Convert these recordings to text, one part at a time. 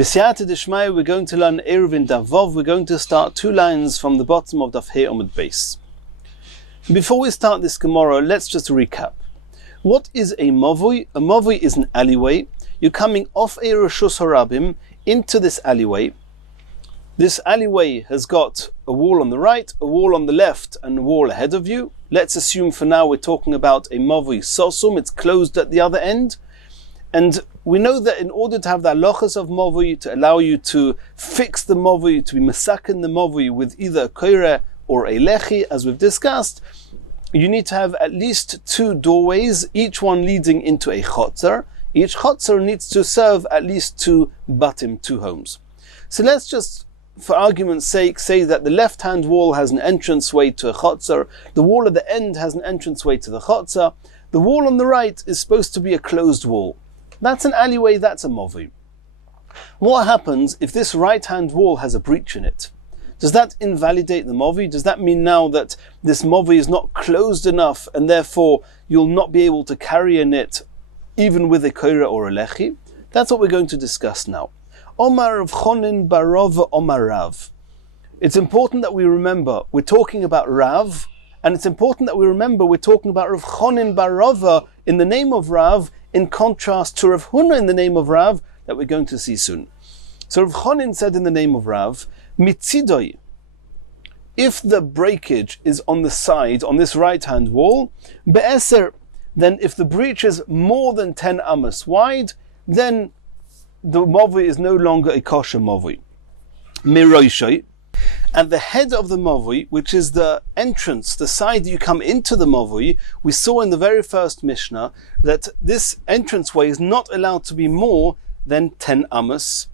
B'siyata d'shmaya, we're going to learn Eirovin Davov. We're going to start 2 lines from the bottom of Daf Hey Omid Beis. Before we start this Gemara, let's just recap. What is a mavui? A mavui is an alleyway. You're coming off a Reshus Harabim into this alleyway. This alleyway has got a wall on the right, a wall on the left, and a wall ahead of you. Let's assume for now we're talking about a mavui sosum. It's closed at the other end. And we know that in order to have the halachas of mavui, to allow you to fix the mavui, to be mesaken the mavui with either a koire or a lechi, as we've discussed, you need to have at least 2 doorways, each one leading into a chotzer. Each chotzer needs to serve at least 2 batim, 2 homes. So let's just, for argument's sake, say that the left-hand wall has an entranceway to a chotzer, the wall at the end has an entranceway to the chotzer, the wall on the right is supposed to be a closed wall. That's an alleyway, that's a mavui. What happens if this right-hand wall has a breach in it? Does that invalidate the mavui? Does that mean now that this mavui is not closed enough and therefore you'll not be able to carry in it even with a koira or a lechi? That's what we're going to discuss now. Omar Rav Chonin bar Rava Omar Rav. It's important that we remember we're talking about Rav, and it's important that we remember we're talking about Rav Chonin bar Rava in the name of Rav, in contrast to Rav Huna in the name of Rav, that we're going to see soon. So Rav Chonin said in the name of Rav, Mitzidoi, if the breakage is on the side, on this right-hand wall, Be'eser, then if the breach is more than 10 amos wide, then the mavui is no longer a kosher mavui. Miroishoi, at the head of the mavui, which is the entrance, the side that you come into the mavui, we saw in the very first Mishnah that this entranceway is not allowed to be more than 10 amos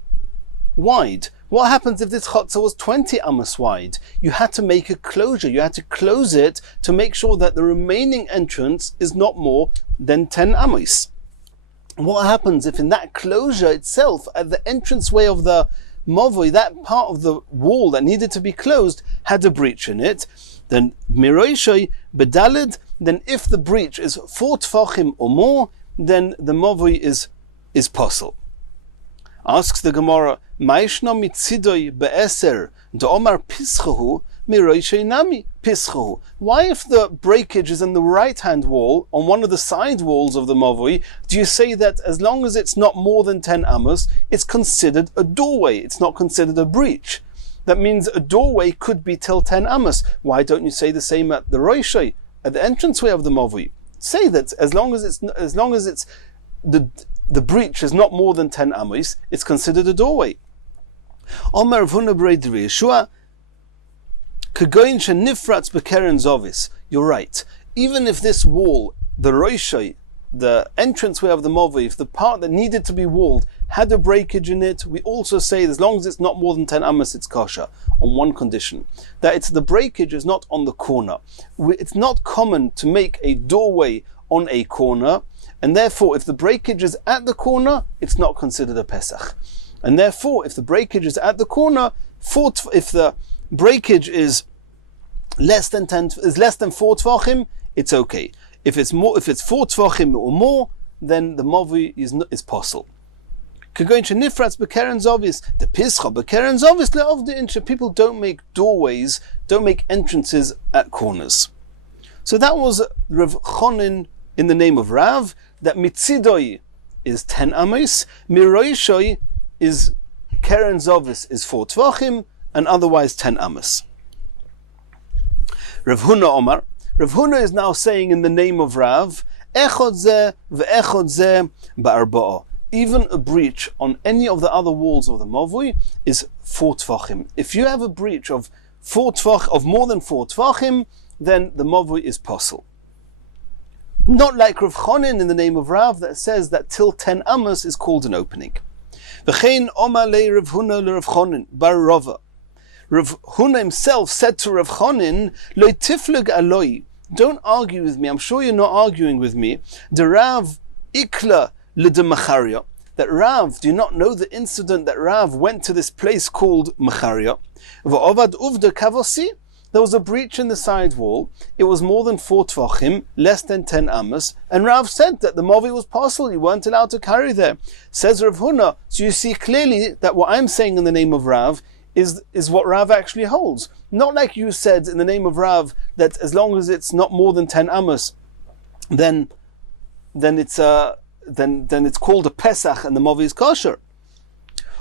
wide. What happens if this chotzer was 20 amos wide? You had to make a closure. You had to close it to make sure that the remaining entrance is not more than 10 amos. What happens if in that closure itself, at the entranceway of the mavui, that part of the wall that needed to be closed had a breach in it? Then miroishoi bedalid, then if the breach is 4 tfachim or more, then the mavui is possible. Asks the Gemara, Ma'ishna mitzidoi be'eser d'omar pischahu miroishoi nami pischahu. Why, if the breakage is in the right-hand wall, on one of the side walls of the mavui, do you say that as long as it's not more than 10 amos, it's considered a doorway, it's not considered a breach? That means a doorway could be till 10 amos. Why don't you say the same at the roishoi, at the entranceway of the mavui? Say that as long as it's the breach is not more than 10 amos, it's considered a doorway. Omer v'huna b'rei Yeshua, kagoyin shenifratz b'keren zovis. You're right. Even if this wall, the roishai, the entranceway of the mavui, if the part that needed to be walled had a breakage in it, we also say as long as it's not more than 10 amos, it's kosher, on one condition, that the breakage is not on the corner. It's not common to make a doorway on a corner, and therefore if the breakage is at the corner, it's not considered a Pesach. And therefore if the breakage is at the corner, if the breakage is less than 4 tvachim, it's okay. If it's 4 tvachim or more, then the mavui is possible. Kagoin shenifratz b'keren zovis, the pischa b'keren zovis le'ovdin. People don't make doorways, don't make entrances at corners. So that was Rav Chonin in the name of Rav, that mitzidoi is 10 amos, miroishoi is keren zovis is 4 tvachim, and otherwise 10 amos. Rav Huna Omar, Rav Huna is now saying in the name of Rav, echod zeh ve'echod zeh ba'arba'a. Even a breach on any of the other walls of the mavui is 4 tvachim. If you have a breach of more than 4 tvachim, then the mavui is possible. Not like Rav Chonin in the name of Rav that says that till 10 amos is called an opening. V'chein Omar le Rav Huna le Rav Chonin bar Rava. Rav Huna himself said to Rav Chonin, Lo tifleg aloi, don't argue with me, I'm sure you're not arguing with me, the Rav ikla le de Macharia, that Rav, do you not know the incident that Rav went to this place called Macharia? V'ovad uvda kavosi, There was a breach in the side wall. It was more than 4 tvachim, less than 10 amos, and Rav said that the movi was possible. You weren't allowed to carry there. Says Rav Huna. So you see clearly that what I'm saying in the name of Rav is what Rav actually holds. Not like you said in the name of Rav that as long as it's not more than 10 amos, then it's called a Pesach and the movi is kosher.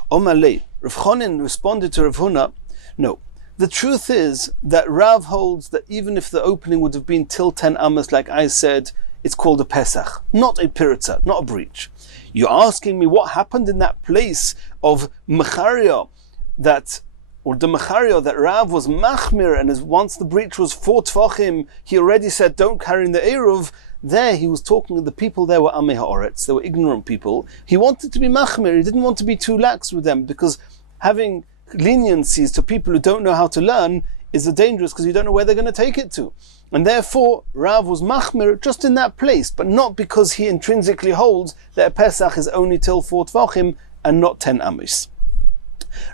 Omalei, Rav Chonin responded to Rav Huna, no. The truth is that Rav holds that even if the opening would have been till 10 amos, like I said, it's called a Pesach, not a Piritza, not a breach. You're asking me what happened in that place of Mecharia, that Rav was Machmir, and once the breach was 4 Tvachim, he already said, don't carry in the Eruv. There he was talking to the people there were Amei Ha'oretz, they were ignorant people. He wanted to be Machmir, he didn't want to be too lax with them, because having leniencies to people who don't know how to learn is dangerous, because you don't know where they're going to take it to. And therefore, Rav was Machmir just in that place, but not because he intrinsically holds that a Pesach is only till 4 Tvachim and not 10 Amos.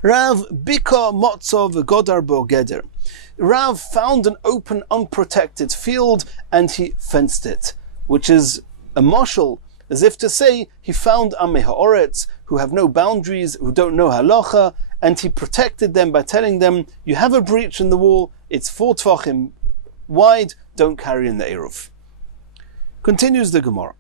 Rav Bika Motzov Godar Bo Geder. Rav found an open, unprotected field and he fenced it, which is a moshel, as if to say he found Amei Ha'oretz who have no boundaries, who don't know halacha, and he protected them by telling them, you have a breach in the wall, it's 4 tvachim wide, don't carry in the Eruv. Continues the Gemara.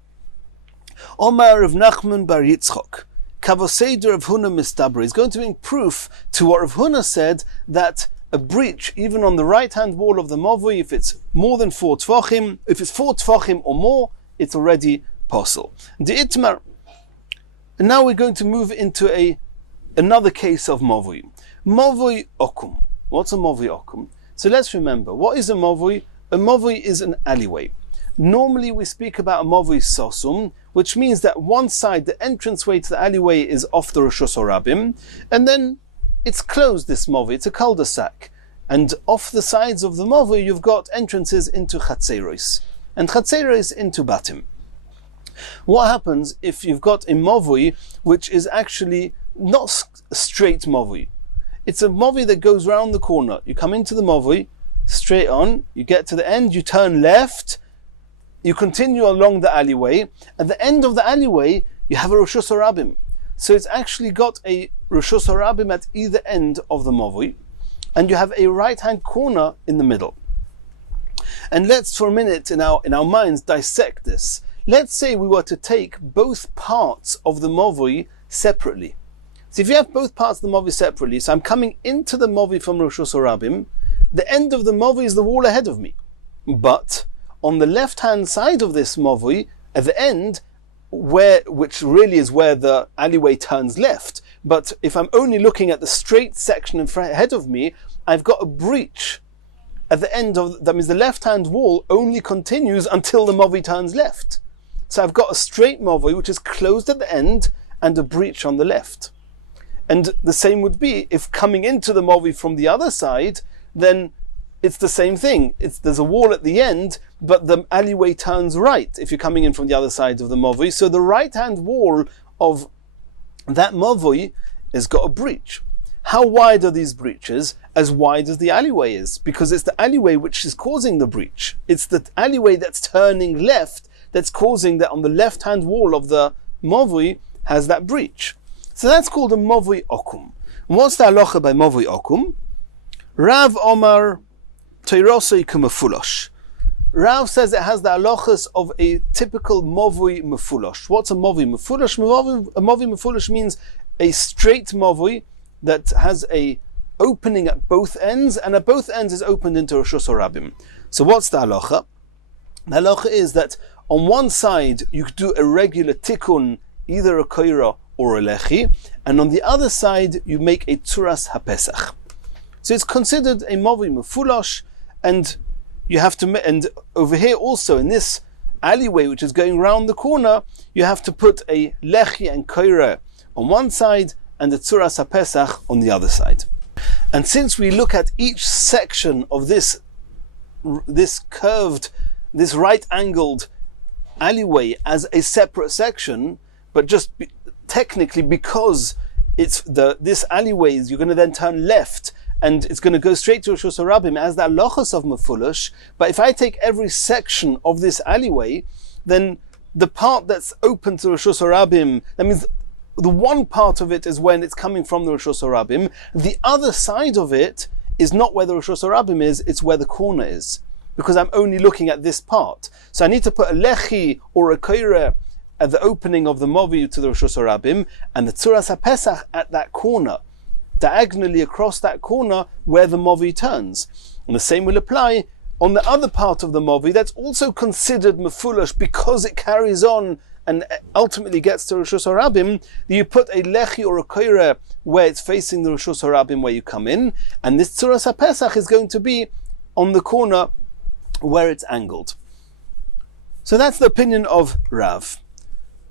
Omar of Nachman bar Yitzchak, Kavoseder of Huna Mistabra, is going to bring proof to what Rav Huna said, that a breach, even on the right-hand wall of the Mavui, if it's more than 4 tvachim, if it's 4 tvachim or more, it's already possible. The Itmar. And now we're going to move into another case of Mavui. Mavui Okum. What's a Mavui Okum? So let's remember, what is a Mavui? A Mavui is an alleyway. Normally we speak about a Mavui Sosum, which means that one side, the entranceway to the alleyway, is off the Rosh Hashanah, and then it's closed, this Mavui, it's a cul-de-sac. And off the sides of the Mavui you've got entrances into Chatzeros, and Chatzeros into Batim. What happens if you've got a Mavui which is actually not a straight Mavui? It's a Mavui that goes round the corner. You come into the Mavui, straight on, you get to the end, you turn left, you continue along the alleyway. At the end of the alleyway, you have a Rosh Hashanah. So it's actually got a Rosh Hashanah at either end of the Mavui, and you have a right-hand corner in the middle. And let's for a minute in our minds dissect this. Let's say we were to take both parts of the Mavui separately. So if you have both parts of the Mavui separately, so I'm coming into the Mavui from Rosh Hashanah, the end of the Mavui is the wall ahead of me. But on the left-hand side of this Mavui, at the end, which really is where the alleyway turns left, but if I'm only looking at the straight section ahead of me, I've got a breach at the end of, that means the left-hand wall only continues until the Mavui turns left. So I've got a straight Mavui which is closed at the end and a breach on the left. And the same would be if coming into the Mavui from the other side, then it's the same thing. There's a wall at the end, but the alleyway turns right if you're coming in from the other side of the Mavui. So the right-hand wall of that Mavui has got a breach. How wide are these breaches? As wide as the alleyway is, because it's the alleyway which is causing the breach. It's the alleyway that's turning left that's causing that on the left-hand wall of the Mavui has that breach. So that's called a Mavui Okum. And what's the halacha by Mavui Okum? Rav Omar Teirosei Kumefulosh. Rav says it has the halachas of a typical Mavui Mefulosh. What's a Mavui Mefulosh? A Mavui Mefulosh means a straight Mavui that has a opening at both ends, and at both ends is opened into Rosh Hashanah. So what's the halacha? The halacha is that on one side you could do a regular tikkun, either a koira or a lechi, and on the other side you make a tzuras hapesach. So it's considered a Mavui Mefulosh, and you have to, and over here also in this alleyway which is going round the corner, you have to put a lechi and koira on one side and the tzuras hapesach on the other side. And since we look at each section of this curved, this right-angled alleyway as a separate section, but just technically because it's this alleyway, you're going to then turn left, and it's going to go straight to Rosh Hashanah as the halachos of Mefulush. But if I take every section of this alleyway, then the part that's open to Rosh Hashanah, that means the one part of it is when it's coming from the Rosh Hashanah. The other side of it is not where the Rosh Hashanah is, it's where the corner is. Because I'm only looking at this part. So I need to put a lechi or a koire at the opening of the movi to the Rosh Hashanah, and the tzuras HaPesach at that corner, diagonally across that corner where the movi turns. And the same will apply on the other part of the movi that's also considered mefulash because it carries on and ultimately gets to Rosh Hashanah. You put a lechi or a koire where it's facing the Rosh Hashanah where you come in, and this tzuras HaPesach is going to be on the corner where it's angled. So that's the opinion of Rav.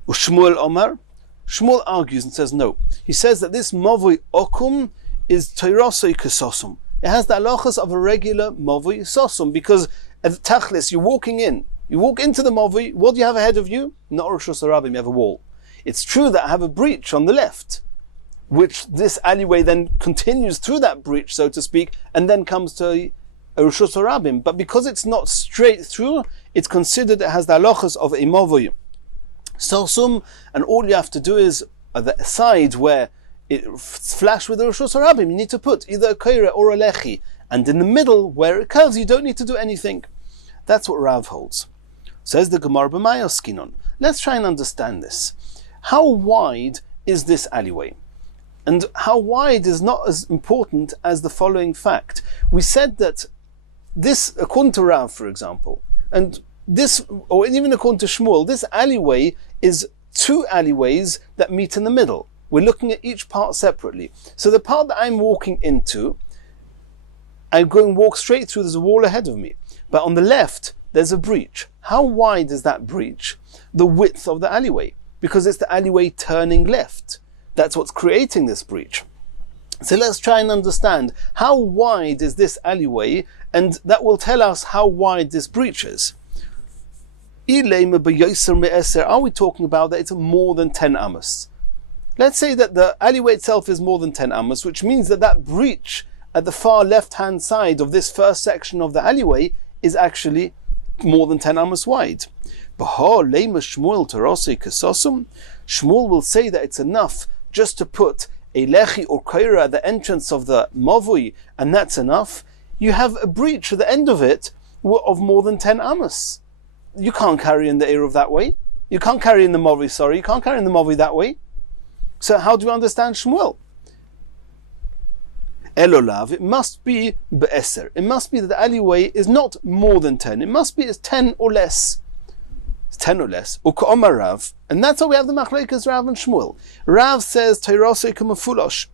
Shmuel Omar, Shmuel argues and says no. He says that this movui okum is teirosoi kesosum. It has the halachas of a regular movui sosum, because at tachlis you're walking in. You walk into the movui, what do you have ahead of you? Not Rosh Hashanah, you have a wall. It's true that I have a breach on the left, which this alleyway then continues through that breach, so to speak, and then comes to a Rosh Hashanah. But because it's not straight through, it's considered it has the halachas of a movui sosum, and all you have to do is the side where it's flash with the Rosh Hashanah, you need to put either a koire or a lechi, and in the middle where it curves you don't need to do anything. That's what Rav holds. Says the Gemara b'mayoskinon. Let's try and understand this. How wide is this alleyway? And how wide is not as important as the following fact. We said that this, according to Rav, for example, and this, or even according to Shmuel, this alleyway is two alleyways that meet in the middle. We're looking at each part separately. So the part that I'm walking into, I'm going to walk straight through, there's a wall ahead of me. But on the left, there's a breach. How wide is that breach? The width of the alleyway, because it's the alleyway turning left. That's what's creating this breach. So let's try and understand how wide is this alleyway, and that will tell us how wide this breach is. Are we talking about that it's more than 10 amos? Let's say that the alleyway itself is more than 10 amos, which means that that breach at the far left-hand side of this first section of the alleyway is actually more than 10 amos wide. Shmuel will say that it's enough just to put a lechi or koira at the entrance of the mavui, and that's enough. You have a breach at the end of it of more than 10 amos. You can't carry in the Eruv that way. You can't carry in the mavui, you can't carry in the mavui that way. So how do you understand Shmuel? Elolav, it must be be'eser. It must be that the alleyway is not more than 10. It must be 10 or less. It's 10 or less. U'ka'omar Rav. And that's how we have the machlokes Rav and Shmuel. Rav says, Teirosei k'mefulosh.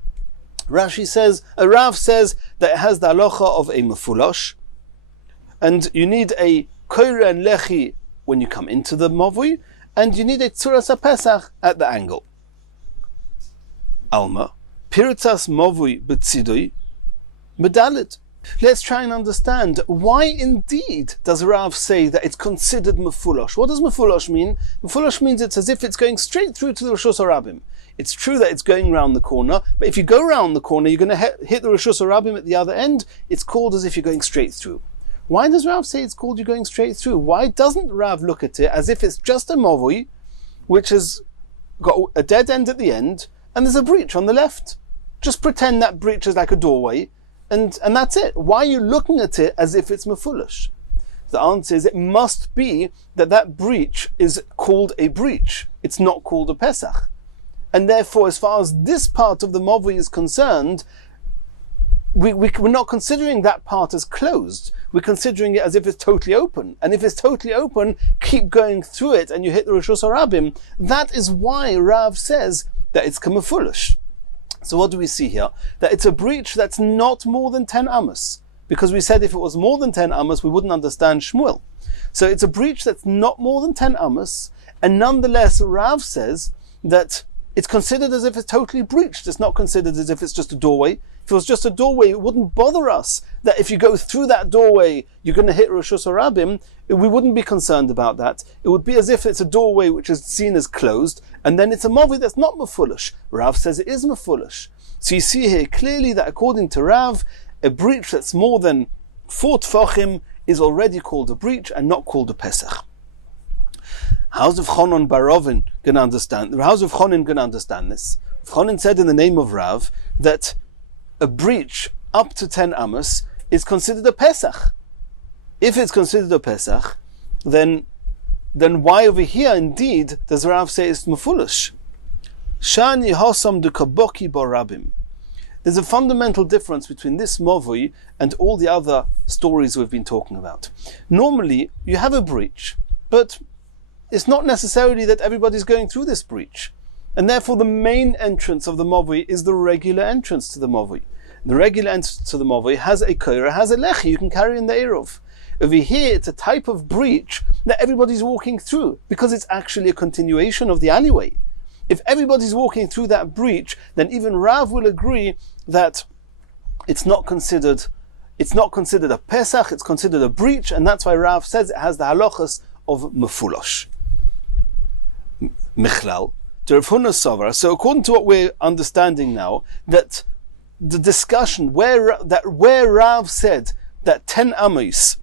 Rashi says, Rav says that it has the halacha of a mefulosh. And you need a koire and lechi when you come into the mavui, and you need a tzuras HaPesach at the angle. Alma, Piritzas Mavui Betzidui Medalit. Let's try and understand why indeed does Rav say that it's considered mefulosh. What does mefulosh mean? Mefulosh means it's as if it's going straight through to the Rosh Hashanah. It's true that it's going round the corner, but if you go round the corner, you're going to hit the Rosh Hashanah at the other end. It's called as if you're going straight through. Why does Rav say it's called you're going straight through? Why doesn't Rav look at it as if it's just a mavui, which has got a dead end at the end, and there's a breach on the left? Just pretend that breach is like a doorway, and that's it. Why are you looking at it as if it's mefulish? The answer is it must be that breach is called a breach. It's not called a Pesach. And therefore, as far as this part of the mavui is concerned, we're not considering that part as closed. We're considering it as if it's totally open. And if it's totally open, keep going through it and you hit the Rosh Hashanah. That is why Rav says that it's kamefulish. So what do we see here? That it's a breach that's not more than 10 amos. Because we said if it was more than 10 amos, we wouldn't understand Shmuel. So it's a breach that's not more than 10 amos, and nonetheless Rav says that it's considered as if it's totally breached. It's not considered as if it's just a doorway. If it was just a doorway, it wouldn't bother us that if you go through that doorway, you're going to hit Rosh Hashanah. We wouldn't be concerned about that. It would be as if it's a doorway which is seen as closed, and then it's a mavi that's not mefulish. Rav says it is mefulish. So you see here clearly that according to Rav, a breach that's more than 4 tefachim is already called a breach and not called a Pesach. How's Rav Chonon bar Rovin going to understand? How's Rav Chonon going to understand this? Rav Chonon said in the name of Rav that a breach up to 10 amos is considered a Pesach. If it's considered a Pesach, then why over here indeed does Rav say it's mefulish? Shani hosam de kaboki barabim. There's a fundamental difference between this movui and all the other stories we've been talking about. Normally, you have a breach, but it's not necessarily that everybody's going through this breach. And therefore the main entrance of the movui is the regular entrance to the movui. The regular entrance to the movui has a koira, has a lechi, you can carry in the eruv. Over here, it's a type of breach that everybody's walking through, because it's actually a continuation of the alleyway. If everybody's walking through that breach, then even Rav will agree that it's not considered a Pesach, it's considered a breach, and that's why Rav says it has the halachas of mefulosh. Michlal, to Rav Huna Sovar. So according to what we're understanding now, that the discussion where Rav said that 10 amos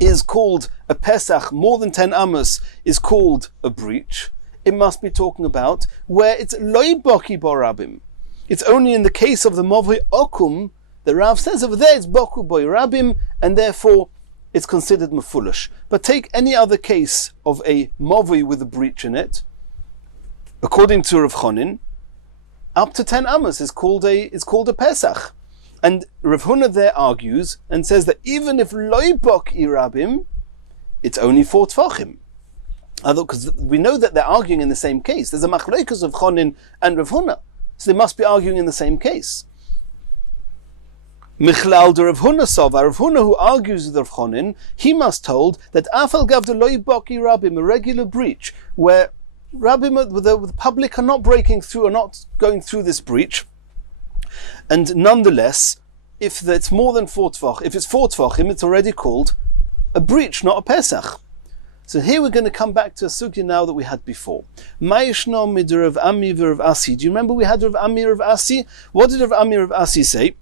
is called a Pesach, more than 10 amos is called a breach, it must be talking about where it's loy boki borabim. It's only in the case of the movui okum that Rav says over there it's boku boy rabim, and therefore it's considered mefulish. But take any other case of a movui with a breach in it, according to Rav Chonin, up to 10 amos is called a Pesach. And Rav Huna there argues and says that even if loy boki rabim, it's only 4 tefachim. Because we know that they're arguing in the same case. There's a machlokes of Chonin and Rav Huna, so they must be arguing in the same case. Michlal de Rav Huna Sova, Rav Huna who argues with Rav Chonin, he must hold that Afal Gav de Loy Boki Rabim, a regular breach, where Rabim, the public are not breaking through, are not going through this breach, and nonetheless, if it's more than 4 tvach, if it's 4 tvachim, it's already called a breach, not a Pesach. So here we're going to come back to a sugya now that we had before. Ma'ishno mid Rav Ami v'Rav Asi. Do you remember we had Rav Ami Rav Asi? What did Rav Ami Rav Asi say?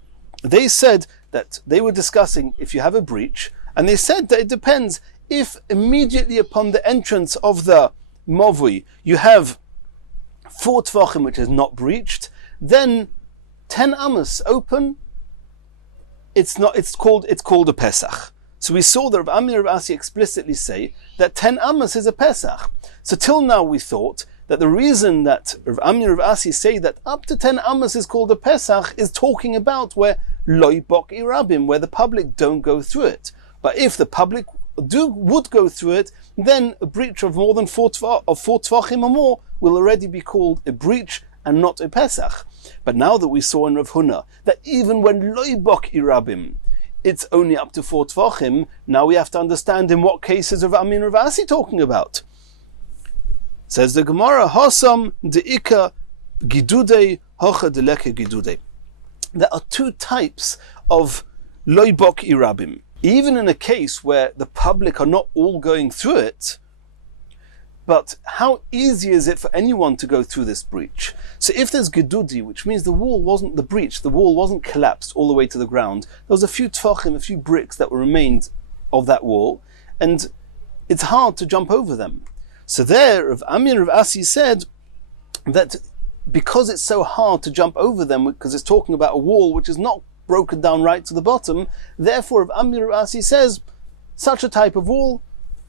They said that they were discussing if you have a breach, and they said that it depends if immediately upon the entrance of the movui you have 4 tvachim which is not breached, then 10 amos open, it's called a Pesach. So we saw that Rav Ami Rav Asi explicitly say that 10 amos is a Pesach. So till now we thought that the reason that Rav Ami Rav Asi say that up to 10 amos is called a Pesach is talking about where loy boki rabim, where the public don't go through it. But if the public would go through it, then a breach of more than 4 tvachim or more will already be called a breach and not a Pesach. But now that we saw in Rav Huna that even when loy boki rabim, it's only up to 4 tvachim, now we have to understand in what cases Rav Ami Rav Asi talking about. Says the Gemara, Hosam deika gidudei hocha deleke gidudei. There are 2 types of loy boki rabim. Even in a case where the public are not all going through it, but how easy is it for anyone to go through this breach? So if there's gedudi, which means the wall wasn't the breach, the wall wasn't collapsed all the way to the ground, there was a few tfachim, a few bricks that were remained of that wall, and it's hard to jump over them. So there, Rav Ami Rav Asi said that because it's so hard to jump over them, because it's talking about a wall which is not broken down right to the bottom, therefore Rav Ami Rav Asi says, such a type of wall,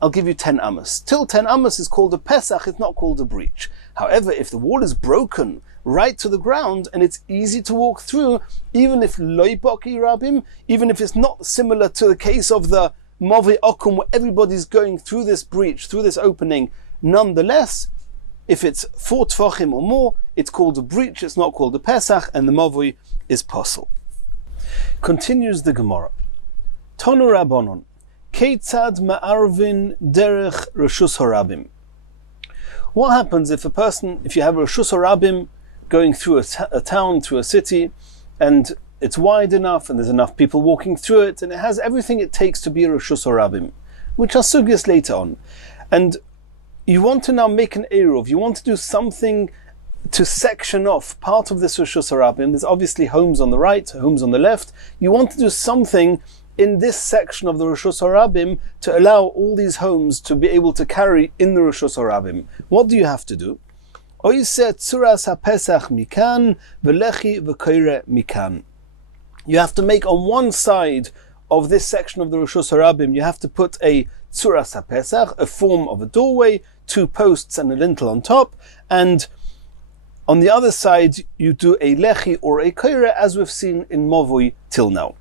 I'll give you 10 amos. Till 10 amos is called a Pesach, it's not called a breach. However, if the wall is broken right to the ground and it's easy to walk through, even if loy boki rabim, even if it's not similar to the case of the movui okum where everybody's going through this breach, through this opening, nonetheless, if it's 4 tvachim or more, it's called a breach, it's not called a Pesach, and the movui is possible. Continues the Gemara. Tonu Rabbanon. Keitzad ma'arvin derech reshus harabim. What happens if you have a reshus harabim going through a town, through a city, and it's wide enough, and there's enough people walking through it, and it has everything it takes to be a reshus harabim, which are sugyas later on, and you want to now make an eruv, you want to do something to section off part of this Rishus Harabim. There's obviously homes on the right, homes on the left. You want to do something in this section of the Rishus Harabim to allow all these homes to be able to carry in the Rishus Harabim. What do you have to do? Tzuras HaPesach mikan v'lechi v'koire mikan. You have to make on one side of this section of the Rishus Harabim, you have to put a Tzuras HaPesach, a form of a doorway, 2 posts and a lintel on top, and on the other side you do a lechi or a koire, as we've seen in Movui till now.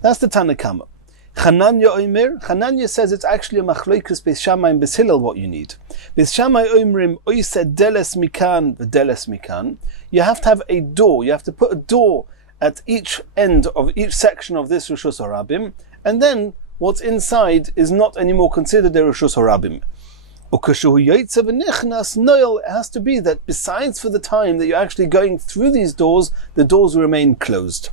That's the Tanakama. Chananya says it's actually a machloikus Beis Shammai and Beis Hillel what you need. Beis Shammai omrim oise deles mikan v'deles mikan. You have to have a door. You have to put a door at each end of each section of this Rishus Harabim, and then what's inside is not anymore considered a Rishus Harabim. It has to be that besides for the time that you're actually going through these doors, the doors remain closed.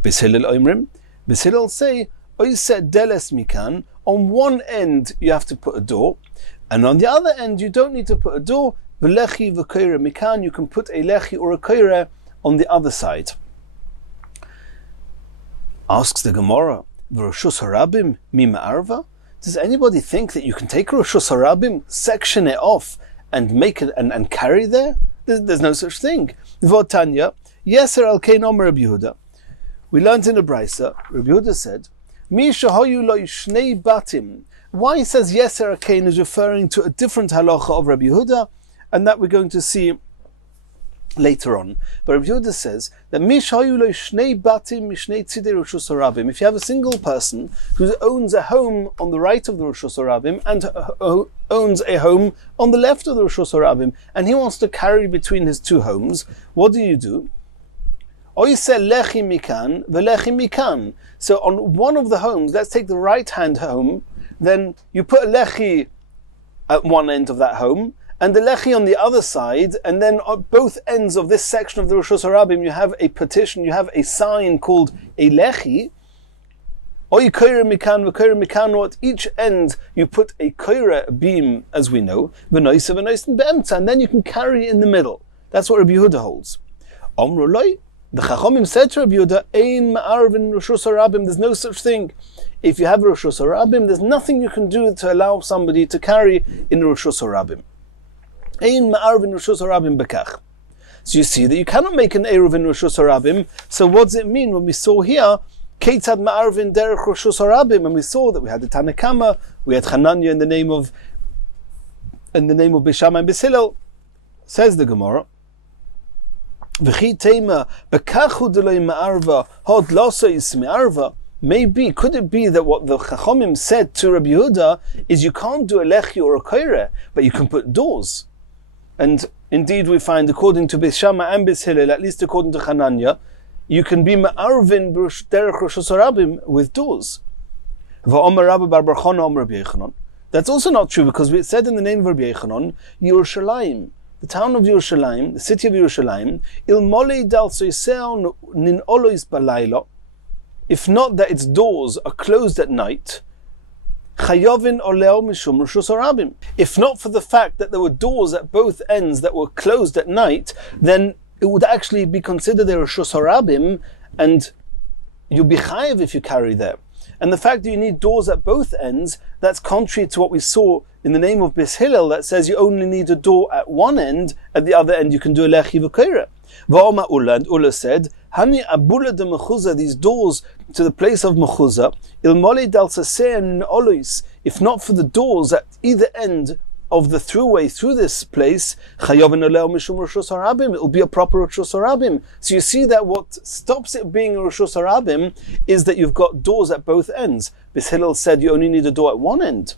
Beis Hillel omrim. Beis Hillel say, oise deles mikan, on one end you have to put a door, and on the other end you don't need to put a door. V'lechi v'koire mikan, you can put a lechi or a koire on the other side. Asks the Gemara, Rishus Harabim mi ma'arva? Does anybody think that you can take Rishus Harabim, section it off, and make it and carry there? There's no such thing. V'otanya, yeser al kein omer Rabbi Yehuda. We learned in the Brisa, Rabbi Yehuda said, Mi shahayu lo shnei batim. Why he says yeser al kein is referring to a different halacha of Rabbi Yehuda, and that we're going to see later on. But Rabbi Yehuda says that if you have a single person who owns a home on the right of the Rishus Harabim and owns a home on the left of the Rishus Harabim, and he wants to carry between his 2 homes, what do? So on one of the homes, let's take the right hand home, then you put a lechi at one end of that home, and the lechi on the other side, and then on both ends of this section of the Rishus Harabim, you have a petition, you have a sign called a lechi. Or you koire mikan, or at each end you put a koire beam, as we know, and then you can carry in the middle. That's what Rabbi Yehuda holds. Omruloi, the Chachomim said to Rabbi Yehuda, Ein ma'arvin Rishus Harabim, there's no such thing. If you have a Rishus Harabim, there's nothing you can do to allow somebody to carry in a Rishus Harabim. Ein ma'arvin Rishus Harabim bekach. So you see that you cannot make an Eiruv in Rishus Harabim. So what does it mean when we saw here, Keitzad ma'arvin derech Rishus Harabim, and we saw that we had the Tanakama, we had Chananya in the name of Beis Shammai and Beis Hillel. Says the Gemara, V'chi teima bekachu deloi ma'arva hod losois me'arva. Maybe, could it be that what the Chachomim said to Rabbi Yehuda is you can't do a lechi or a koire, but you can put doors? And indeed we find, according to Beis Shammai and Beis Hillel, at least according to Chananya, you can be ma'arvin derech Rishus Harabim with doors. V'omer Rabbi bar bar Chana omer Rabbi Yochanan. That's also not true, because we said in the name of Rabbi Yochanan, Yerushalayim, the town of Yerushalayim, the city of Yerushalayim, il molei dal soiseo nin olois balaylo, if not that its doors are closed at night, chayovin oleo mishum Rishus Harabim. If not for the fact that there were doors at both ends that were closed at night, then it would actually be considered a Rishus Harabim, and you'll be chayiv if you carry there. And the fact that you need doors at both ends, that's contrary to what we saw in the name of Beis Hillel, that says you only need a door at one end, at the other end you can do a lechi v'koire. Va'oma Ulla, and Ulla said, Hani abula de mechuzah, these doors to the place of mechuzah, il mole dal sasein olois, if not for the doors at either end of the throughway through this place, chayovin oleo mishum Rishus Harabim, it will be a proper Rishus Harabim. So you see that what stops it being a Rishus Harabim is that you've got doors at both ends. Beis Hillel said you only need a door at one end.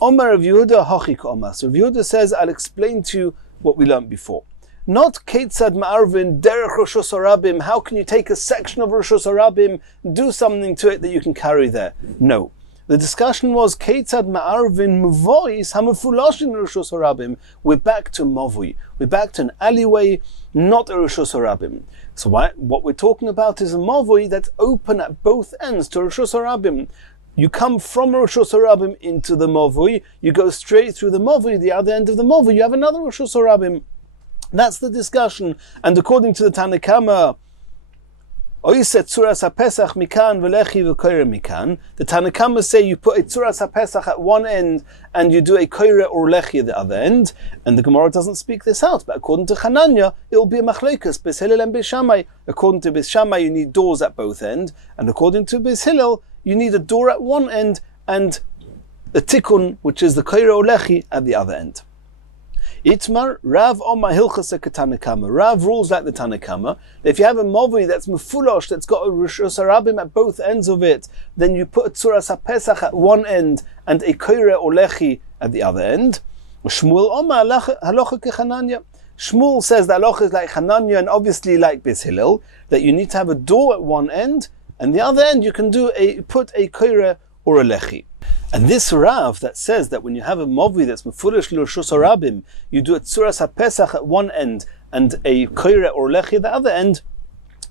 Omar Rav Yehuda hachik omar. So Rav Yehuda says, I'll explain to you what we learned before. Not Keitzad Ma'arvin derech Rishus Harabim. How can you take a section of Rishus Harabim, do something to it that you can carry there? No. The discussion was Keitzad Ma'arvin Mavois Hamafuloshin Rishus Harabim. We're back to Mavui. We're back to an alleyway, not a Rishus Harabim. So what we're talking about is a Mavui that's open at both ends to Rishus Harabim. You come from Rishus Harabim into the Mavui, you go straight through the Mavui, the other end of the Mavui, you have another Rishus Harabim. That's the discussion. And according to the Tanna Kama, the Tanna Kama say you put a tzuras HaPesach at one end and you do a koire or lechi at the other end, and the Gemara doesn't speak this out. But according to Hananya, it will be a machlokas, Beis Hillel and Beis Shammai. According to Beis Shammai, you need doors at both ends, and according to Beis Hillel, you need a door at one end and a tikkun, which is the koire or lechi, at the other end. Itmar, Rav Omar Hilchasa Tanna Kama. Rav rules like the Tanna Kama. If you have a movi that's mefulosh, that's got a rishus harabim at both ends of it, then you put a tzuras HaPesach at one end and a koire or lechi at the other end. Shmuel Omar halacha kechananya. Shmuel says that halacha is like Hananya and obviously like Beis Hillel, that you need to have a door at one end, and the other end you can put a koire or a lechi. And this Rav that says that when you have a movi that's mefulish l'rshus harabim, you do a tzuras HaPesach at one end and a koire or lechi at the other end,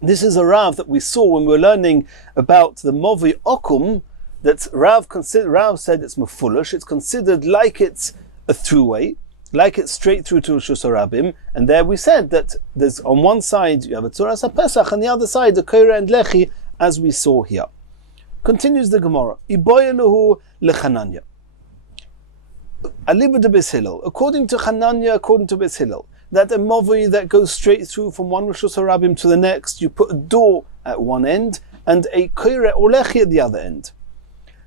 this is a Rav that we saw when we were learning about the movi okum, that Rav said it's mefulish, it's considered like it's a throughway, like it's straight through to rshus harabim, and there we said that there's on one side you have a tzuras HaPesach and the other side a koire and lechi, as we saw here. Continues the Gemara. Iboyeluhu lechananya. Aliba de Beis Hillel. According to Hananya, according to Beis Hillel, that a movi that goes straight through from one rishus harabim to the next, you put a door at one end and a koire or lechi at the other end.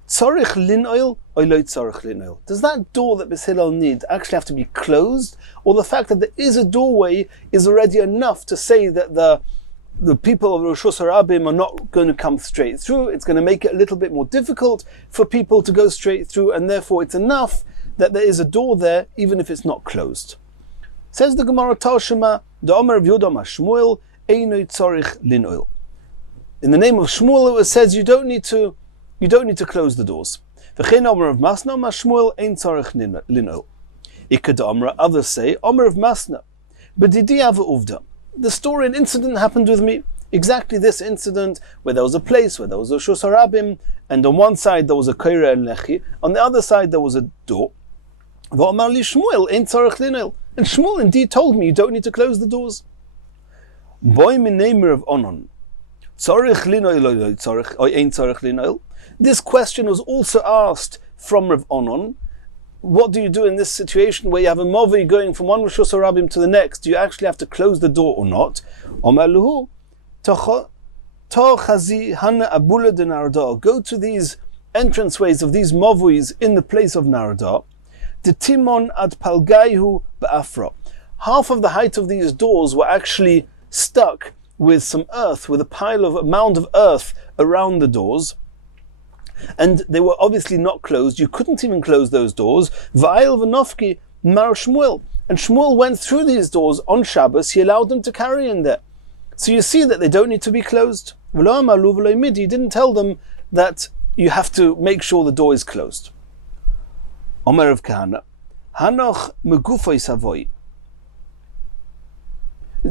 Tzorich linoil or lo tzorich linoil. Does that door that Beis Hillel need actually have to be closed, or the fact that there is a doorway is already enough to say that the people of Rishus Harabim are not going to come straight through? It's going to make it a little bit more difficult for people to go straight through, and therefore it's enough that there is a door there, even if it's not closed. Says the Gemara Tashema, the Omer of Yodam Shmuel, Einoi Tzorich Linoil. In the name of Shmuel, it says you don't need to close the doors. V'chein Omer of Masna, Shmuel Ein Tzorich Linoil. Ikad Omer, others say Omer of Masna, B'didi Ava Uvda. The story and incident happened with me. Exactly this incident, where there was a place, where there was a rishus harabim, and on one side there was a koire and lechi, on the other side there was a door. V'amar li Shmuel ein tzarich linel. And Shmuel indeed told me you don't need to close the doors. Boy minemer of onon. Tzarich linel tzarich or ein tzarich linel. This question was also asked from Rav Onon. What do you do in this situation where you have a movi going from one rishus harabim to the next? Do you actually have to close the door or not? Omaluhu chazi hana abula de narada. Go to these entranceways of these movuis in the place of narada. The timon ad palgaihu be'afra. Half of the height of these doors were actually stuck with some earth, with a mound of earth around the doors. And they were obviously not closed. You couldn't even close those doors. Va'ayil v'nofki mar Shmuel. And Shmuel went through these doors on Shabbos. He allowed them to carry in there. So you see that they don't need to be closed. He didn't tell them that you have to make sure the door is closed. Omer of Kahana. Hanoch megufoi savoi.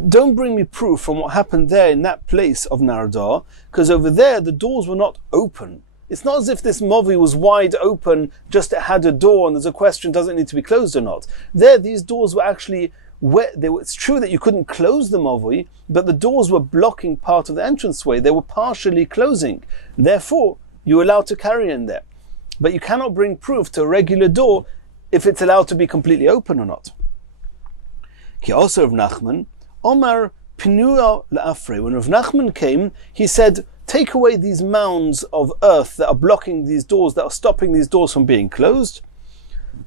Don't bring me proof from what happened there in that place of Narada, because over there the doors were not open. It's not as if this movi was wide open, just it had a door and there's a question, does it need to be closed or not? There, these doors were actually wet. It's true that you couldn't close the movi, but the doors were blocking part of the entranceway. They were partially closing. Therefore, you're allowed to carry in there. But you cannot bring proof to a regular door if it's allowed to be completely open or not. Ki also of Nachman, Omar Pinua La'afre. When Rav Nachman came, he said, take away these mounds of earth that are blocking these doors, that are stopping these doors from being closed.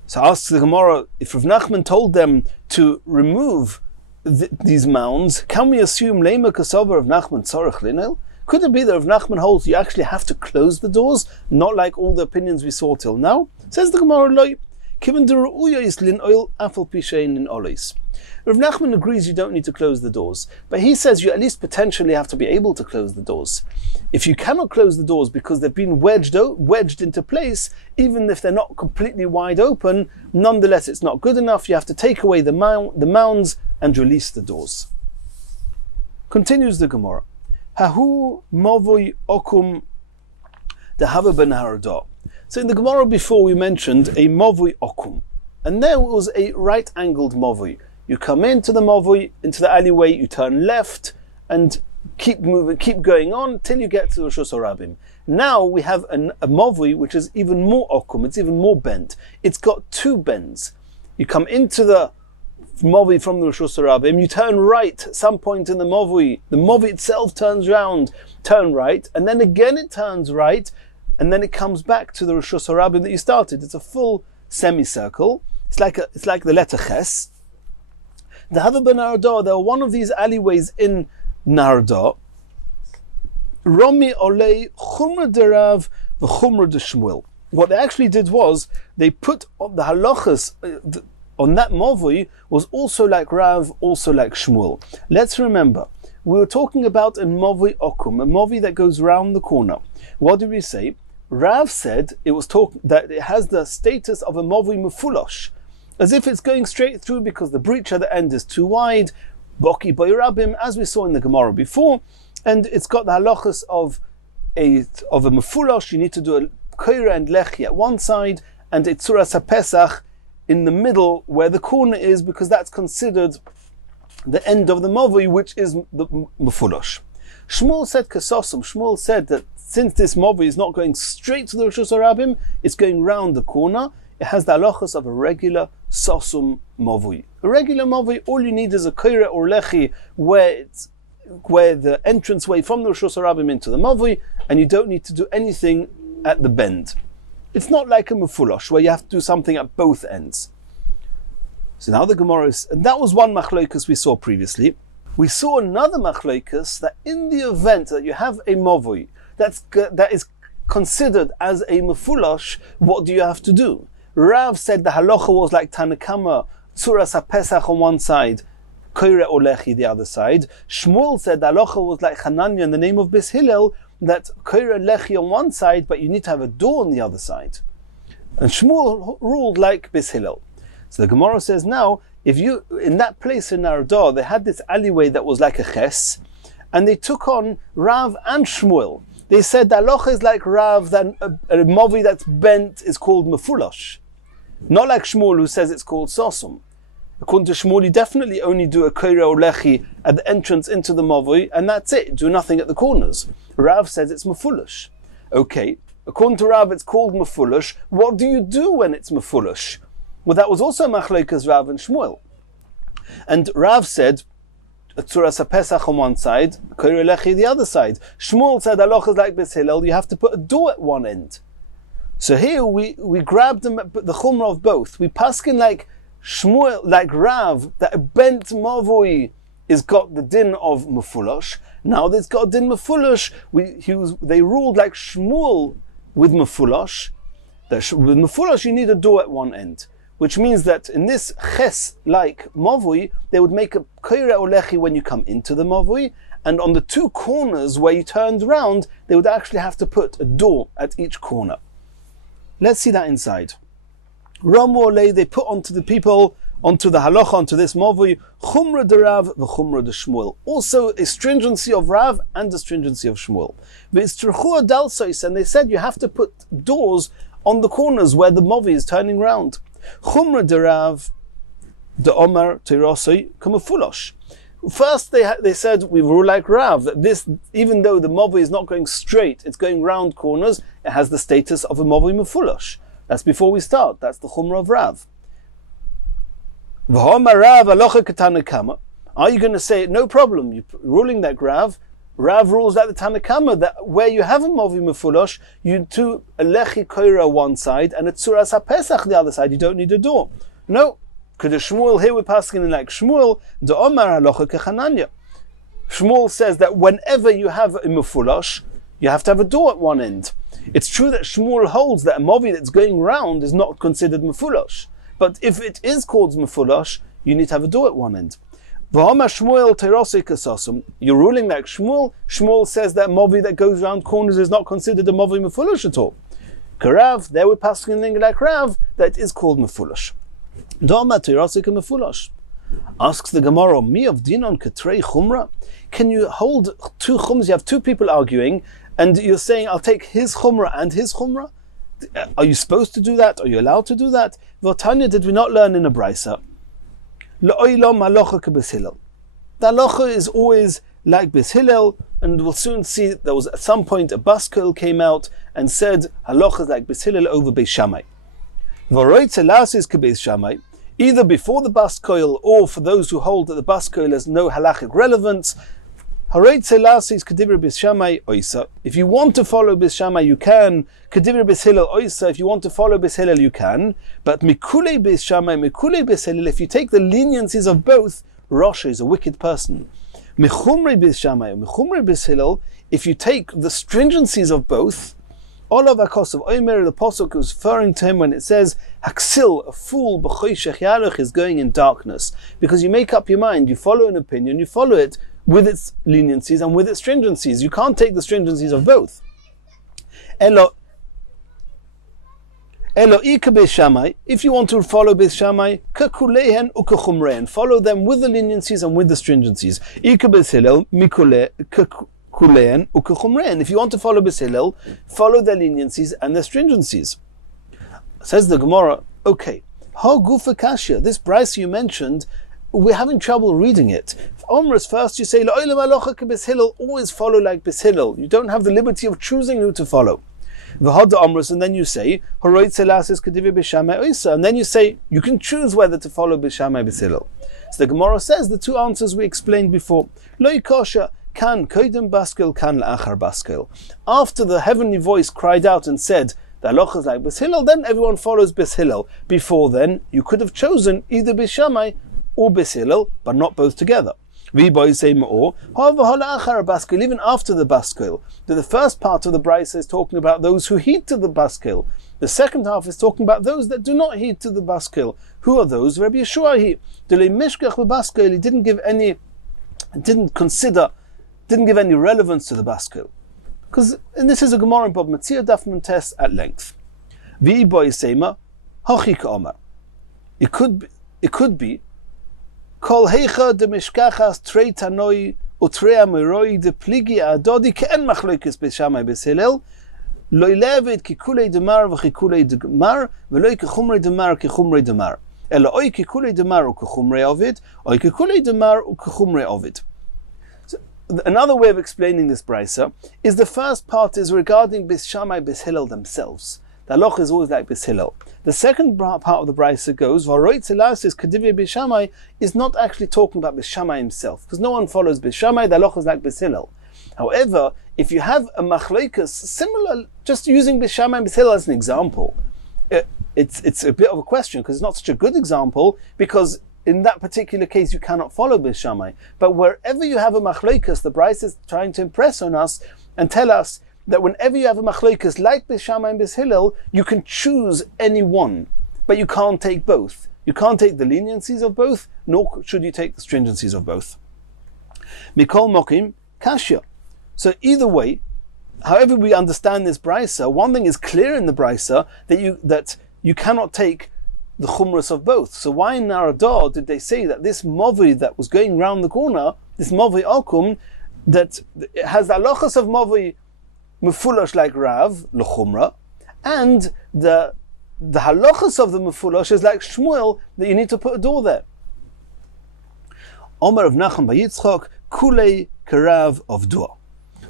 So asks the Gemara, if Rav Nachman told them to remove these mounds, can we assume Lema Kasava of Nachman Tzorech Linel? Could it be that Rav Nachman holds you actually have to close the doors, not like all the opinions we saw till now? Says the Gemara, Loi, Kiven de Ru'uya is lin oil afal pishain in olis. Rav Nachman agrees you don't need to close the doors, but he says you at least potentially have to be able to close the doors. If you cannot close the doors because they've been wedged into place, even if they're not completely wide open, nonetheless it's not good enough. You have to take away the mounds and release the doors. Continues the Gemara. Hahu movoi okum dehava ben harada. So in the Gemara before we mentioned a movoi okum, and there was a right-angled movoi. You come into the mavui, into the alleyway, you turn left, and keep moving, keep going on till you get to Rosh Hashanah. Now we have a mavui which is even more okum, it's even more bent. It's got two bends. You come into the mavui from the Rosh Hashanah, you turn right at some point in the mavui itself turns round, turn right, and then again it turns right, and then it comes back to the Rosh Hashanah that you started. It's a full semicircle. It's like the letter Ches. The Hava Nardo, there were one of these alleyways in Nardo. Romi Olei Chumra Derav v'Chumra de Shmuel. What they actually did was they put on the halachas on that mavui was also like Rav, also like Shmuel. Let's remember, we were talking about a mavui okum, a mavui that goes round the corner. What did we say? Rav said that it has the status of a mavui mefulosh, as if it's going straight through because the breach at the end is too wide, boki boirabim, as we saw in the Gemara before, and it's got the halachas of a mefulosh. You need to do a koira and lechi at one side, and a tzuras haPesach in the middle where the corner is, because that's considered the end of the mavui, which is the mefulosh. Shmuel said kasosum. Shmuel said that since this mavui is not going straight to the Rosh Hashanah, it's going round the corner. It has the halachas of a regular sosum mavui. A regular mavui, all you need is a koira or lechi where the entranceway from the Rosh Hashanah into the mavui, and you don't need to do anything at the bend. It's not like a mefulosh where you have to do something at both ends. So now the Gemara is, and that was one machlokas we saw previously. We saw another machlokas that in the event that you have a mavui that is considered as a mefulosh, what do you have to do? Rav said the halacha was like Tanakama, tzuras haPesach on one side, koire olechi the other side. Shmuel said the halacha was like Hananya in the name of Bis Hillel, that koire lechi on one side, but you need to have a door on the other side. And Shmuel ruled like Bis Hillel. So the Gemara says now, if you, in that place in Nardo, they had this alleyway that was like a ches, and they took on Rav and Shmuel. They said the halacha is like Rav, that a mavui that's bent is called mefulosh. Not like Shmuel who says it's called sosum. According to Shmuel, you definitely only do a koira or lechi at the entrance into the mavui, and that's it. Do nothing at the corners. Rav says it's mefulosh. Okay, according to Rav, it's called mefulosh. What do you do when it's mefulosh? Well, that was also machlokas Rav and Shmuel. And Rav said, tzuras haPesach on one side, koira lechi the other side. Shmuel said, halacha is like Bis Hillel, you have to put a door at one end. So here we grabbed them at the chumrah of both. We paskin like Shmuel, like Rav, that a bent mavui is got the din of mefulosh. Now that it's got a din mefulosh, they ruled like Shmuel with mefulosh. With mefulosh you need a door at one end, which means that in this ches-like mavui, they would make a koira or lechi when you come into the mavui, and on the two corners where you turned round, they would actually have to put a door at each corner. Let's see that inside. Ramu olei, they put onto the people, onto the halacha, onto this mavui, chumra de Rav v'chumra de Shmuel. Also a stringency of Rav and a stringency of Shmuel. V'istzruchu adalsois, and they said you have to put doors on the corners where the mavui is turning round. Chumra de Rav de Omar teirosoi kamafulosh. First they said we rule like Rav, that this, even though the mavui is not going straight, it's going round corners, it has the status of a mavui mefulosh. That's before we start. That's the chumrah of Rav. V'homar Rav alocha k'Tanakama. Are you going to say no problem? You're ruling like Rav. Rav rules like the Tanakama, that where you have a mavui mefulosh, you do a lechi koira one side and a tzuras haPesach the other side. You don't need a door. No. Could a Shmuel, here we're passing in like Shmuel, the Omar halacha kechananya. Shmuel says that whenever you have a mefulosh, you have to have a door at one end. It's true that Shmuel holds that a mavui that's going round is not considered mefulosh. But if it is called mefulosh, you need to have a door at one end. V'hama Shmuel teirosei kasosum. You're ruling like Shmuel. Shmuel says that mavui that goes round corners is not considered a mavui mefulosh at all. Karav, there we're passing in like Rav, that is called mefulosh. Asks the Gemara, mi of dinon ketrei chumra? Can you hold two chumras? You have two people arguing, and you're saying, I'll take his chumra and his chumra? Are you supposed to do that? Are you allowed to do that? V'tanya, did we not learn in a brisa? Le'olam halacha k'Beis Hillel. The halacha is always like Beis Hillel, and we'll soon see there was at some point a baskol came out and said halacha is like Beis Hillel over Beis Shammai. V'roitze lasis k'Beis Shammai, either before the baskol or for those who hold that the baskol has no halachic relevance. If you want to follow Beis Shammai, you can. If you want to follow Beis Hillel, you can. But Mikulei Beis Shammai, Mikulei Beis Hillel, if you take the leniencies of both, Rasha is a wicked person. Mechumrei Beis Shammai, Mechumrei Beis Hillel, if you take the stringencies of both, Olav HaKosov Omer, the Pasuk is referring to him when it says, Haksil, a fool, b'choshech yaruch, is going in darkness. Because you make up your mind, you follow an opinion, you follow it with its leniencies and with its stringencies. You can't take the stringencies of both. Elo ika Beis Shammai, if you want to follow Beis Shammai, kakulehen ukachumrehen, follow them with the leniencies and with the stringencies. Ika Beis Hillel, kulein ukachumrein. If you want to follow Beis Hillel, follow their leniencies and their stringencies. Says the Gemara, okay, ha gufa kashya, this Bryce you mentioned, we're having trouble reading it. Omras, first you say, La'olam halacha k'Beis Hillel, always follow like Beis Hillel. You don't have the liberty of choosing who to follow. V'hada Omras, and then you say, Haroitze lasis k'divrei Beis Shammai oisa, and then you say, you can choose whether to follow Beis Shammai Beis Hillel. So the Gemara says the two answers we explained before. Lo yikasha, kan koidem baskel, kan la'achar baskel. After the heavenly voice cried out and said, the halacha is like Beis Hillel, then everyone follows Beis Hillel. Before then, you could have chosen either Beis Shammai or Beis Hillel, but not both together. Even after the baskil, the first part of the brisa is talking about those who heed to the baskil. The second half is talking about those that do not heed to the baskil. Who are those? Rabbi Yeshua, he didn't give any, didn't give any relevance to the baskil. Because, and this is a Gemara in Bab Metzia Daf Mentes at length. It could be Kol heicha de mishkachas trei tanoi utrei amiroi de pligi adodi ke'en machloikis Beis Shammai Beis Hillel lo ilevet kikulei demar v'chikulei demar v'loi kechumrei demar kechumrei demar ela oi kikulei demar u kechumrei ovid oi kikulei demar u kechumrei ovid. Another way of explaining this brisa is the first part is regarding Beis Shammai Beis Hillel themselves. The halacha is always like Beis Hillel. The second part of the brisa goes, V'roitze lasis k'divrei Beis Shammai, is not actually talking about Beis Shammai himself, because no one follows Beis Shammai. The halacha is like Beis Hillel. However, if you have a machloikas similar, just using Beis Shammai and Beis Hillel as an example, it's a bit of a question because it's not such a good example, because in that particular case you cannot follow Beis Shammai. But wherever you have a machloikas, the brisa is trying to impress on us and tell us that whenever you have a machloikas like Beis Shammai and Beis Hillel, you can choose any one, but you can't take both. You can't take the leniencies of both, nor should you take the stringencies of both. Mikol mokim kashya. So either way, however we understand this brisa, one thing is clear in the brisa that you cannot take the chumras of both. So why in Naradah did they say that this movi that was going round the corner, this movi akum, that it has the halachas of movi mefulash like Rav, l'chumra, and the halachas of the mefulash is like Shmuel, that you need to put a door there. Omer of Nachum by Yitzchak, kulei karav of door.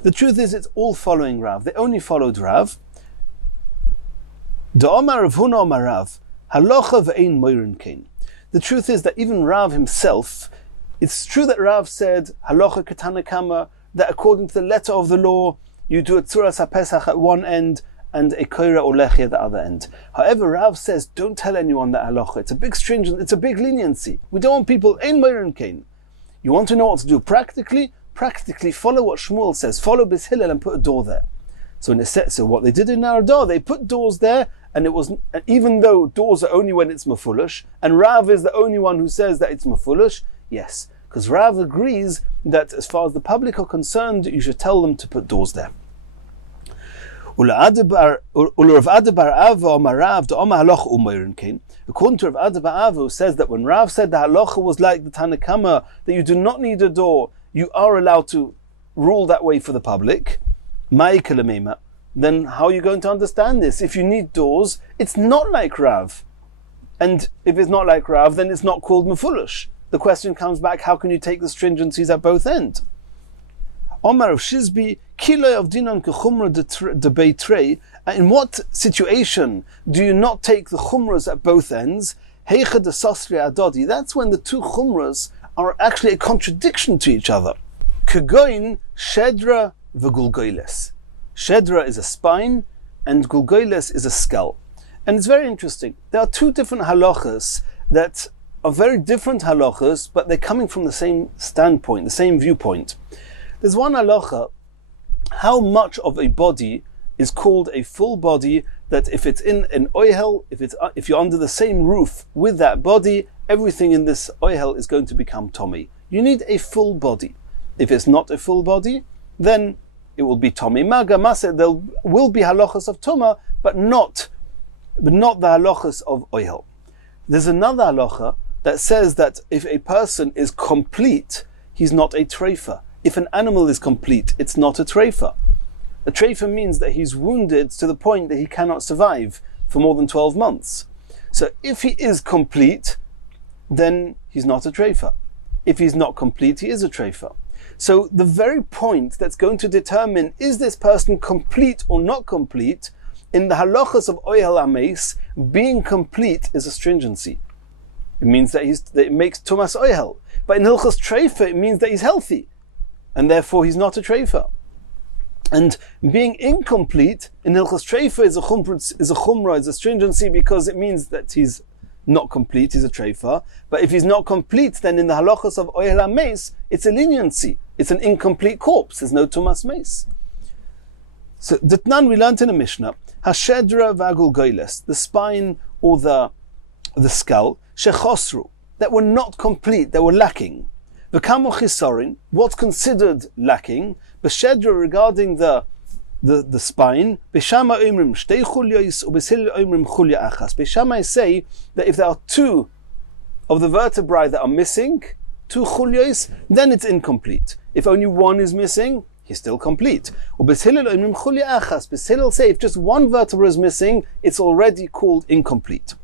The truth is, it's all following Rav. They only followed Rav. The Omer of Huna Omer Rav, halacha ve'ein moirin kain. The truth is that even Rav himself, it's true that Rav said halacha katana kama, that according to the letter of the law, you do a tzuras ha-pesach at one end and a koira or lechi at the other end. However, Rav says, don't tell anyone that halacha. It's a big stringent, it's a big leniency. We don't want people, ein moirin kain. You want to know what to do practically? Practically follow what Shmuel says. Follow Beis Hillel and put a door there. So what they did in Naradah, they put doors there, and it was, even though doors are only when it's mafulish, and Rav is the only one who says that it's mafulish, yes, because Rav agrees that as far as the public are concerned, you should tell them to put doors there. According to Rav Ada bar Ava, who says that when Rav said the halacha was like the Tanakama, that you do not need a door, you are allowed to rule that way for the public, then how are you going to understand this? If you need doors, it's not like Rav. And if it's not like Rav, then it's not called Mefulush. the question comes back, how can you take the stringencies at both ends? Omar of Shizbi, Kilo of Dinan Kechumra de Beitrei. In what situation do you not take the chumras at both ends? Heicha de Sosri Adodi. That's when the two chumras are actually a contradiction to each other. Kegoin Shedra v'Gulgoiles. Shedra is a spine, and Gulgoiles is a skull. And it's very interesting. There are two different halachas that are very different halachas, but they're coming from the same standpoint, the same viewpoint. There's one halacha, how much of a body is called a full body, that if it's in an oihel, if you're under the same roof with that body, everything in this oihel is going to become tommy. You need a full body. If it's not a full body, then it will be tommy. Maga, Maseh, there will be halachas of tuma, but not the halachas of oihel. There's another halacha that says that if a person is complete, he's not a treifa. If an animal is complete, it's not a treifa. A treifa means that he's wounded to the point that he cannot survive for more than 12 months. So if he is complete, then he's not a treifa. If he's not complete, he is a treifa. So the very point that's going to determine is this person complete or not complete, in the halachas of Oyel Ames, being complete is a stringency. It means that it makes Tumas Oyel. But in Hilchas Treifa, it means that he's healthy, and therefore he's not a treifa. And being incomplete in Hilchas Treifa is a chumrah, is a stringency, because it means that he's not complete, he's a treifa. But if he's not complete, then in the halachas of Oyel Ames, it's a leniency. It's an incomplete corpse. There's no Tumas Meis. So Ditnan, we learned in a Mishnah, Hashedra v'agul goyles, the spine or the skull, shechosru, that were not complete, they were lacking. V'kamo chisorin, what's considered lacking? B'shedra, regarding the spine, b'shama oimrim shtei chulyois, u'b'shil oimrim chulya achas. B'shama say that if there are two of the vertebrae that are missing, two chulyois, then it's incomplete. If only one is missing, he's still complete. U'b'shil oimrim chulya achas. B'shil say if just one vertebra is missing, it's already called incomplete.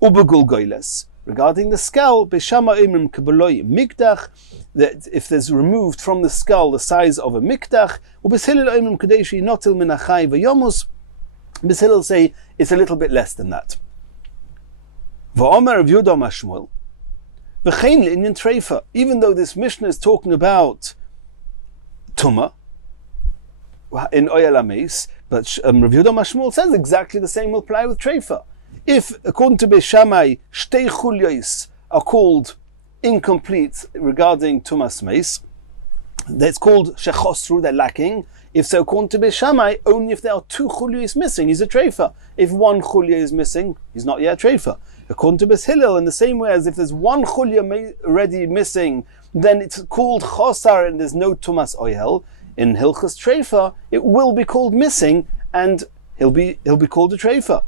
U'b'gul goyles, regarding the skull, b'shama oimrim k'beloi mikdach, that if there's removed from the skull the size of a mikdach, u'b'shilil oimrim kadeshi notil min achai v'yomus, b'shilil say it's a little bit less than that. V'omer of Yudom Ashmuel, v'chein l'inyan treifa, even though this Mishnah is talking about Tuma in Oyel Ames, but Rav Yudom Ashmuel says exactly the same will apply with treifa. If, according to Beis Shammai, shtei chulyois are called incomplete regarding Tumas Meis, that's called shechosru, they're lacking. If so, according to Beis Shammai, only if there are two chulyois missing, he's a treifa. If one chulya is missing, he's not yet a treifa. According to Beis Hillel, in the same way as if there's one chulya already missing, then it's called chosar and there's no Tumas Oyel. In Hilchas Treifa, it will be called missing and he'll be called a treifa.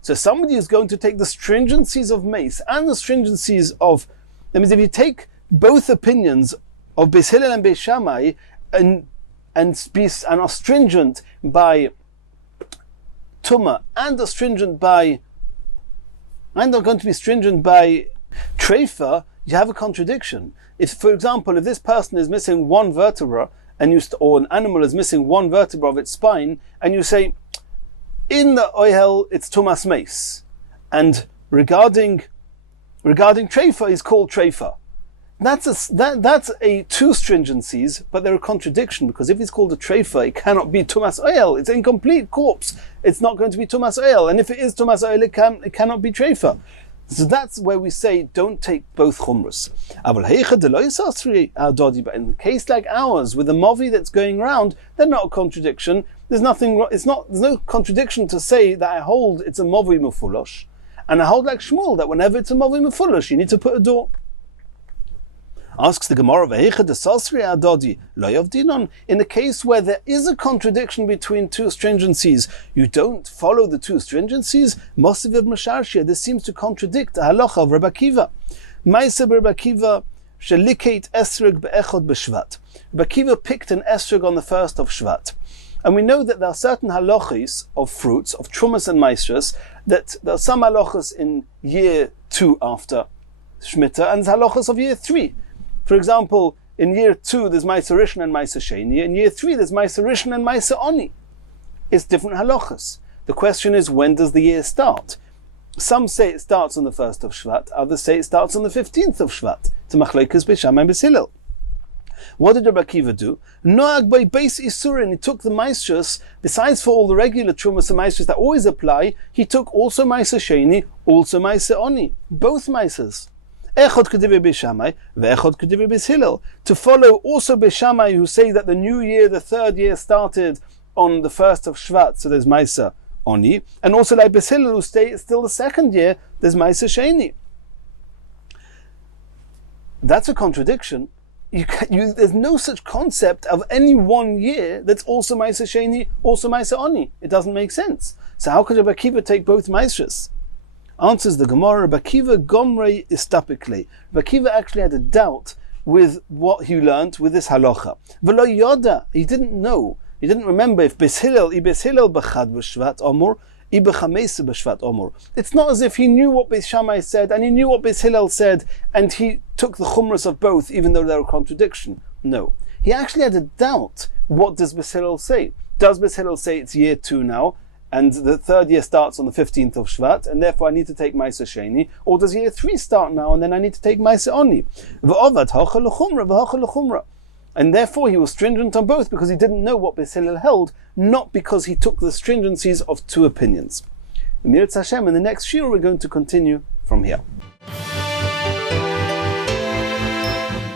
So somebody is going to take the stringencies of mace and the stringencies of, that means if you take both opinions of Beis Hillel and Beis Shammai and are stringent by Tuma and are going to be stringent by Treifa, you have a contradiction. If, for example, if this person is missing one vertebra or an animal is missing one vertebra of its spine, and you say, in the Oyel, it's Tumas Meis. And regarding Treifa is called Treifa. That's a two stringencies, but they're a contradiction, because if it's called a Treifa, it cannot be Tumas Oyel. It's an incomplete corpse. It's not going to be Tumas Oyel. And if it is Tumas Oyel, it cannot be Treifa. So that's where we say, don't take both chumras. But in a case like ours, with the movi that's going around, they're not a contradiction. There's no contradiction to say that I hold it's a movi mefulosh, and I hold like Shmuel that whenever it's a movi mefulosh, you need to put a door. Asks the Gemara, in a case where there is a contradiction between two stringencies, you don't follow the two stringencies. This seems to contradict the halacha of Rabbi Akiva. Rabbi Akiva picked an esrog on the first of Shvat. And we know that there are certain halachis of fruits, of trumas and maestras, that there are some halachas in year 2 after Shemitah, and halachas of year 3. For example, in year 2 there's Ma'aser Rishon and Ma'aser Sheni. In year 3 there's Ma'aser Rishon and Ma'aser Oni. It's different halachas. The question is, when does the year start? Some say it starts on the 1st of Shvat, others say it starts on the 15th of Shvat. It's a machlokes Beis Shammai and Beis Hillel. What did Rabbi Akiva do? Noag by Beis Isurin, he took the Maisrus, besides for all the regular Trumas and Maisrus that always apply, he took also Ma'aser Sheni, also Ma'aser Oni, both Maisers. Echad Kedivi Beis Shammai, ve'echad Kedivi Beis Hillel. To follow also Beis Shammai, who say that the new year, the 3rd year, started on the 1st of Shvat, so there's Ma'aser Oni, and also like Beis Hillel, who say it's still the 2nd year, there's Ma'aser Sheni. That's a contradiction. There's no such concept of any one year that's also Ma'aser Sheni, also Ma'aser Oni. It doesn't make sense. So how could Rabbi Akiva take both Maisrus? Answers the Gemara, Rabbi Akiva gomrei istapikle. Rabbi Akiva actually had a doubt with what he learnt with this halacha. V'lo yoda, he didn't know. He didn't remember if Beis Hillel b'chad b'shvat omur, b'chameis b'shvat omur. It's not as if he knew what Beis Shammai said and he knew what Beis Hillel said and he took the chumras of both even though they're a contradiction. No. He actually had a doubt. What does Beis Hillel say? Does Beis Hillel say it's year 2 now and the 3rd year starts on the 15th of Shvat and therefore I need to take Ma'aser Sheni? Or does year 3 start now and then I need to take Ma'aser Oni? V'ovad hacha l'chumra v'hacha l'chumra. And therefore he was stringent on both because he didn't know what Beis Hillel held, not because he took the stringencies of 2 opinions. In the next shiur we're going to continue from here.